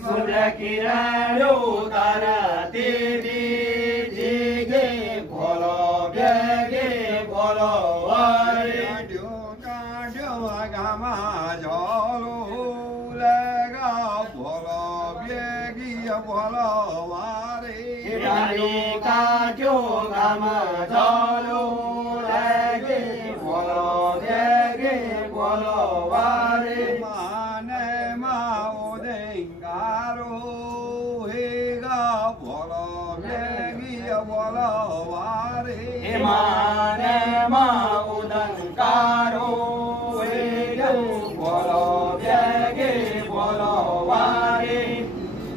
સૂર્ય કિરણો તારતી જીગે બોલો બેગે બોલો વારે કાઢ્યો ગામા જોલો લેગા બોલો બેગી બોલો વારે ડાળી કાઢ્યો ગામ ચાલો લાગે બોલો બેગે બોલો વારે માને માઓ દેંગારો હેગા બોલો બેગી બોલો વારે માને માં ઉદંકારો બોલો બેગે બોલો વારે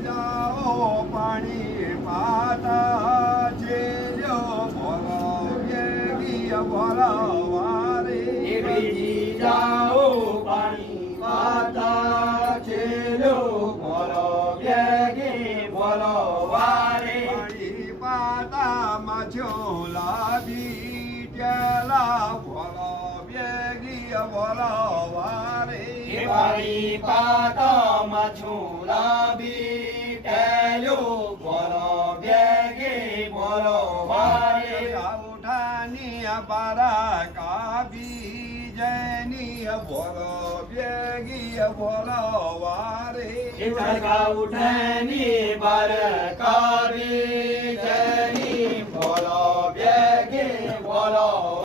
જાઓ પાણી પાતા છે જો બોલો બેગી બોલો વારે બીજી જાઓ પાણી પાતા છેલ્લો બોલો બેગે બોલો વારે પાણી પાતામાં ઝોલા બીટેલા બોલો બેગી બોલો વારે પાણી પાતામાં છોલા બીટેલો બોલો બેગે બોલો વારે ઉઠાની બારા કાબી જૈની બોલો બેગી બોલો વારે ઉઠની બર કાવી જની